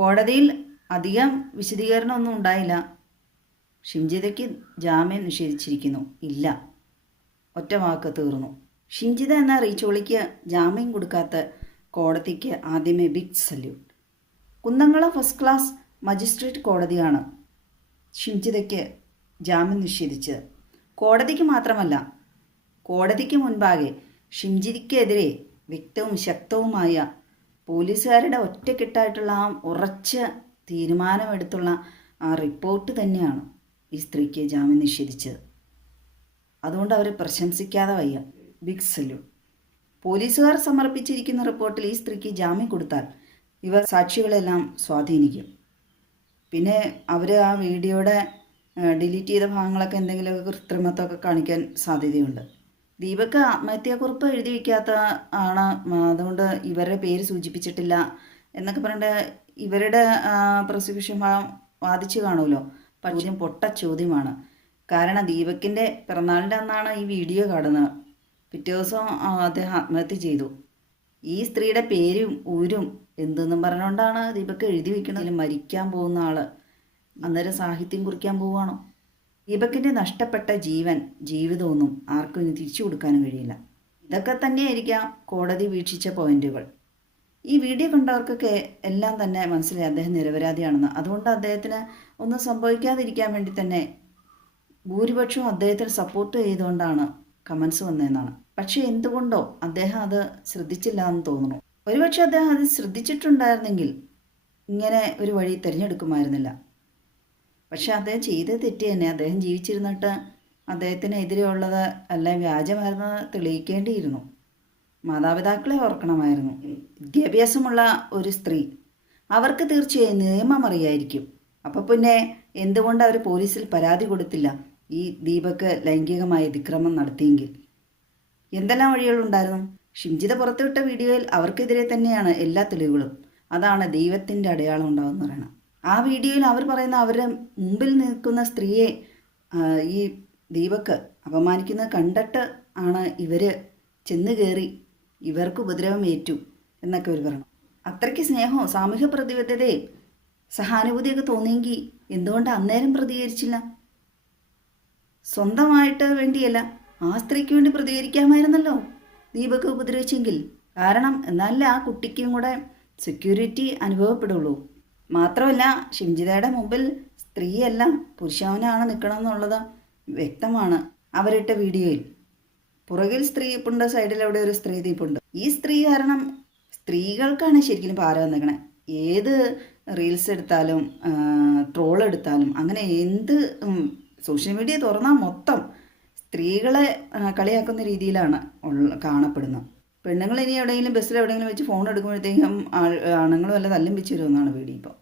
കോടതിയിൽ അധികം വിശദീകരണമൊന്നും ഉണ്ടായില്ല. ഷിംജിതയ്ക്ക് ജാമ്യം നിഷേധിച്ചിരിക്കുന്നു. ഇല്ല, ഒറ്റ വാക്ക് തീർന്നു. ഷിംജിത എന്ന റീച്ചോളിക്ക് ജാമ്യം കൊടുക്കാത്ത കോടതിക്ക് ആദ്യമേ big salute. Kunnamkulam first class magistrate കോടതിയാണ് ഷിംജിതയ്ക്ക് ജാമ്യം നിഷേധിച്ചത്. കോടതിക്ക് മാത്രമല്ല, കോടതിക്ക് മുൻപാകെ ഷിംജിതയ്ക്കെതിരെ വ്യക്തവും ശക്തവുമായ പോലീസുകാരുടെ ഒറ്റക്കെട്ടായിട്ടുള്ള ആ ഉറച്ച തീരുമാനമെടുത്തുള്ള ആ റിപ്പോർട്ട് തന്നെയാണ് ഈ സ്ത്രീക്ക് ജാമ്യം നിഷേധിച്ചത്. അതുകൊണ്ട് അവരെ പ്രശംസിക്കാതെ വയ്യ. Big salute. പോലീസുകാർ സമർപ്പിച്ചിരിക്കുന്ന റിപ്പോർട്ടിൽ ഈ സ്ത്രീക്ക് ജാമ്യം കൊടുത്താൽ ഇവർ സാക്ഷികളെല്ലാം സ്വാധീനിക്കും. പിന്നെ അവർ ആ വീഡിയോയുടെ ഡിലീറ്റ് ചെയ്ത ഭാഗങ്ങളൊക്കെ എന്തെങ്കിലുമൊക്കെ കൃത്രിമത്വമൊക്കെ കാണിക്കാൻ സാധ്യതയുണ്ട്. ദീപക് ആത്മഹത്യാക്കുറിപ്പ് എഴുതി വയ്ക്കാത്ത ആണ്, അതുകൊണ്ട് ഇവരുടെ പേര് സൂചിപ്പിച്ചിട്ടില്ല എന്നൊക്കെ പറഞ്ഞിട്ട് ഇവരുടെ പ്രോസിക്യൂഷൻ വാദിച്ചു കാണുമല്ലോ. പക്ഷേ പൊട്ട ചോദ്യമാണ്. കാരണം ദീപകിൻ്റെ പിറന്നാളിൻ്റെ അന്നാണ് ഈ വീഡിയോ കാണുന്നത്. പിറ്റേ ദിവസം അദ്ദേഹം ആത്മഹത്യ ചെയ്തു. ഈ സ്ത്രീയുടെ പേരും ഊരും എന്തെന്നും പറഞ്ഞുകൊണ്ടാണ് ദീപക് എഴുതി വയ്ക്കണമെങ്കിൽ മരിക്കാൻ പോകുന്ന ആൾ അന്നേരം സാഹിത്യം കുറിക്കാൻ പോവുകയാണോ? ദീപകിൻ്റെ നഷ്ടപ്പെട്ട ജീവിതമൊന്നും ആർക്കും ഇനി തിരിച്ചു കൊടുക്കാനും കഴിയില്ല. ഇതൊക്കെ തന്നെയായിരിക്കാം കോടതി വീക്ഷിച്ച പോയിന്റുകൾ. ഈ വീഡിയോ കണ്ടവർക്കൊക്കെ എല്ലാം തന്നെ മനസ്സിലായി അദ്ദേഹം നിരപരാധിയാണെന്ന്. അതുകൊണ്ട് അദ്ദേഹത്തിന് ഒന്നും സംഭവിക്കാതിരിക്കാൻ വേണ്ടി തന്നെ ഭൂരിപക്ഷവും അദ്ദേഹത്തിന് സപ്പോർട്ട് ചെയ്തുകൊണ്ടാണ് കമൻസ് വന്നതെന്നാണ്. പക്ഷേ എന്തുകൊണ്ടോ അദ്ദേഹം അത് ശ്രദ്ധിച്ചില്ല എന്ന് തോന്നുന്നു. ഒരുപക്ഷെ അദ്ദേഹം അത് ശ്രദ്ധിച്ചിട്ടുണ്ടായിരുന്നെങ്കിൽ ഇങ്ങനെ ഒരു വഴി തിരഞ്ഞെടുക്കുമായിരുന്നില്ല. പക്ഷെ അദ്ദേഹം ചെയ്തത് തെറ്റ് തന്നെ. അദ്ദേഹം ജീവിച്ചിരുന്നിട്ട് അദ്ദേഹത്തിനെതിരെയുള്ളത് എല്ലാം വ്യാജമായിരുന്നു തെളിയിക്കേണ്ടിയിരുന്നു. മാതാപിതാക്കളെ ഓർക്കണമായിരുന്നു. വിദ്യാഭ്യാസമുള്ള ഒരു സ്ത്രീ, അവർക്ക് തീർച്ചയായും നിയമം അറിയായിരിക്കും. അപ്പോൾ പിന്നെ എന്തുകൊണ്ട് അവർ പോലീസിൽ പരാതി കൊടുത്തില്ല? ഈ ദീപക് ലൈംഗികമായ അതിക്രമം നടത്തിയെങ്കിൽ എന്തെല്ലാം വഴികളുണ്ടായിരുന്നു? ഷിംജിത പുറത്തുവിട്ട വീഡിയോയിൽ അവർക്കെതിരെ തന്നെയാണ് എല്ലാ തെളിവുകളും. അതാണ് ദൈവത്തിൻ്റെ അടയാളം ഉണ്ടാവുമെന്ന് പറയണം. ആ വീഡിയോയിൽ അവർ പറയുന്ന അവരുടെ മുമ്പിൽ നിൽക്കുന്ന സ്ത്രീയെ ഈ ദീപക് അപമാനിക്കുന്നത് കണ്ടിട്ട് ആണ് ഇവർ ചെന്ന് കയറി ഇവർക്ക് ഉപദ്രവം ഏറ്റു എന്നൊക്കെ അവർ പറയണം. അത്രയ്ക്ക് സ്നേഹവും സാമൂഹ്യ പ്രതിബദ്ധതയും സഹാനുഭൂതിയൊക്കെ തോന്നിയെങ്കിൽ എന്തുകൊണ്ട് അന്നേരം പ്രതികരിച്ചില്ല? സ്വന്തമായിട്ട് വേണ്ടിയല്ല, ആ സ്ത്രീക്ക് വേണ്ടി പ്രതികരിക്കാമായിരുന്നല്ലോ ദീപക് ഉപദ്രവിച്ചെങ്കിൽ. കാരണം എന്നാലേ ആ കുട്ടിക്കും കൂടെ സെക്യൂരിറ്റി അനുഭവപ്പെടുള്ളൂ. മാത്രമല്ല, ഷിംജിതയുടെ മുമ്പിൽ സ്ത്രീയല്ല പുരുഷവനാണ് നിൽക്കണമെന്നുള്ളത് വ്യക്തമാണ് അവരിട്ട വീഡിയോയിൽ. പുറകിൽ സ്ത്രീ ഇപ്പുണ്ട്, സൈഡിൽ അവിടെ ഒരു സ്ത്രീ തീപ്പുണ്ട്. ഈ സ്ത്രീ കാരണം സ്ത്രീകൾക്കാണ് ശരിക്കും പാര വന്നിരിക്കണേ. ഏത് റീൽസ് എടുത്താലും ട്രോൾ എടുത്താലും അങ്ങനെ എന്ത് സോഷ്യൽ മീഡിയ തുറന്നാൽ മൊത്തം സ്ത്രീകളെ കളിയാക്കുന്ന രീതിയിലാണ് കാണപ്പെടുന്നത്. പെണ്ണുങ്ങൾ ഇനി എവിടെയെങ്കിലും ബസ്സിൽ എവിടെയെങ്കിലും വെച്ച് ഫോൺ എടുക്കുമ്പോഴത്തേക്കും ആണുങ്ങൾ വല്ല തല്ലും വെച്ച് വരുമെന്നാണ് പേടി. ഇപ്പോൾ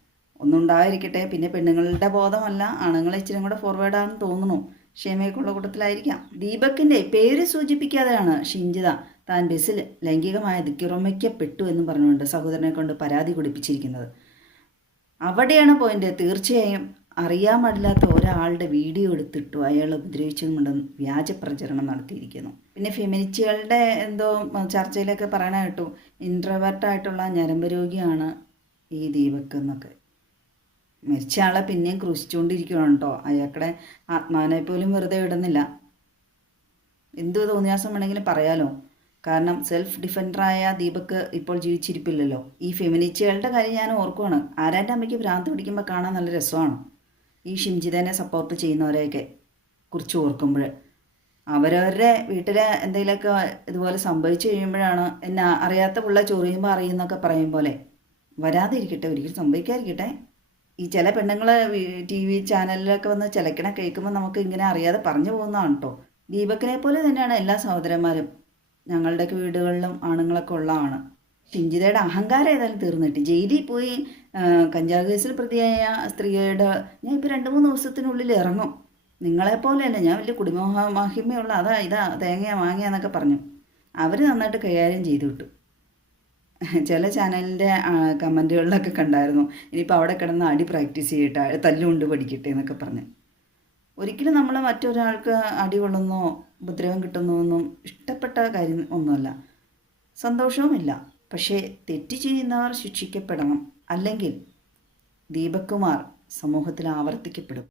ഒന്നും ഉണ്ടായിരിക്കട്ടെ. പിന്നെ പെണ്ണുങ്ങളുടെ ബോധമല്ല, ആണുങ്ങളെ ഇച്ചിരി കൂടെ ഫോർവേഡാണെന്ന് തോന്നുന്നു. ക്ഷേമയൊക്കെയുള്ള കൂട്ടത്തിലായിരിക്കാം. ദീപകിൻ്റെ പേര് സൂചിപ്പിക്കാതെയാണ് ഷിംജിത താൻ ബസ്സിൽ ലൈംഗികമായ അതിക്രമിക്കപ്പെട്ടു എന്ന് പറഞ്ഞുകൊണ്ട് സഹോദരനെ കൊണ്ട് പരാതി കൊടുപ്പിച്ചിരിക്കുന്നത്. അവിടെയാണ് പോയിന്റ്. തീർച്ചയായും അറിയാൻ പാടില്ലാത്ത ഒരാളുടെ വീഡിയോ എടുത്തിട്ടു അയാൾ ഉപദ്രവിച്ചുകൊണ്ടെന്ന് വ്യാജ പ്രചരണം നടത്തിയിരിക്കുന്നു. പിന്നെ ഫെമിനിസ്റ്റുകളുടെ എന്തോ ചർച്ചയിലൊക്കെ പറയണ കേട്ടു, ഇൻട്രോവേർട്ടായിട്ടുള്ള ഞരമ്പ് രോഗിയാണ് ഈ ദീപക് എന്നൊക്കെ. മരിച്ച ആളെ പിന്നെയും ക്രൂശിച്ചുകൊണ്ടിരിക്കുകയാണ് കേട്ടോ. അയാളുടെ ആത്മാവിനെ പോലും വെറുതെ വിടുന്നില്ല. എന്തു തോന്നിയാസം വേണമെങ്കിലും പറയാലോ. കാരണം സെൽഫ് ഡിഫൻഡറായ ദീപക് ഇപ്പോൾ ജീവിച്ചിരിപ്പില്ലല്ലോ. ഈ ഫെമിനിസ്റ്റുകളുടെ കാര്യം ഞാൻ ഓർക്കുവാണ്. ആരാൻ്റെ അമ്മയ്ക്ക് ഭ്രാന്ത് പിടിക്കുമ്പോൾ കാണാൻ നല്ല രസമാണ്. ഈ ഷിംജിതനെ സപ്പോർട്ട് ചെയ്യുന്നവരെയൊക്കെ കുറിച്ച് ഓർക്കുമ്പോൾ അവരവരുടെ വീട്ടിൽ എന്തെങ്കിലുമൊക്കെ ഇതുപോലെ സംഭവിച്ചു കഴിയുമ്പോഴാണ് എന്നെ അറിയാത്ത പിള്ള ചൊറിയുമ്പോൾ അറിയുന്നൊക്കെ പറയും പോലെ. വരാതിരിക്കട്ടെ, ഒരിക്കലും സംഭവിക്കാതിരിക്കട്ടെ. ഈ ചില പെണ്ണുങ്ങൾ TV ചാനലിലൊക്കെ വന്ന് ചിലക്കണ കേൾക്കുമ്പോൾ നമുക്ക് ഇങ്ങനെ അറിയാതെ പറഞ്ഞു പോകുന്നതാണ് കേട്ടോ. ദീപകിനെ പോലെ തന്നെയാണ് എല്ലാ സഹോദരന്മാരും. ഞങ്ങളുടെയൊക്കെ വീടുകളിലും ആണുങ്ങളൊക്കെ ഉള്ളതാണ്. ഷിംജിതയുടെ അഹങ്കാരം ഏതായാലും തീർന്നിട്ട് ജയിലിൽ പോയി കഞ്ചാവ് കേസിൽ പ്രതിയായ സ്ത്രീയുടെ ഞാൻ ഇപ്പോൾ 2-3 ദിവസത്തിനുള്ളിൽ ഇറങ്ങും, നിങ്ങളെപ്പോലെയല്ല, ഞാൻ വലിയ കുടുംബമാഹിമയുള്ള ഇതാ തേങ്ങ മാങ്ങയെന്നൊക്കെ പറഞ്ഞു അവർ നന്നായിട്ട് കൈകാര്യം ചെയ്തു വിട്ടു. ചില ചാനലിൻ്റെ കമൻറ്റുകളിലൊക്കെ കണ്ടായിരുന്നു, ഇനിയിപ്പോൾ അവിടെ കിടന്ന് അടി പ്രാക്ടീസ് ചെയ്യട്ടെ, തല്ലുകൊണ്ട് പഠിക്കട്ടെ എന്നൊക്കെ പറഞ്ഞ്. ഒരിക്കലും നമ്മൾ മറ്റൊരാൾക്ക് അടി കൊള്ളുന്നോ ഉപദ്രവം കിട്ടുന്നോ ഇഷ്ടപ്പെട്ട കാര്യം ഒന്നുമല്ല, സന്തോഷവുമില്ല. പക്ഷേ തെറ്റ് ചെയ്യുന്നവർ ശിക്ഷിക്കപ്പെടണം. അല്ലെങ്കിൽ ദീപക് കുമാർ സമൂഹത്തിൽ ആവർത്തിക്കപ്പെടും.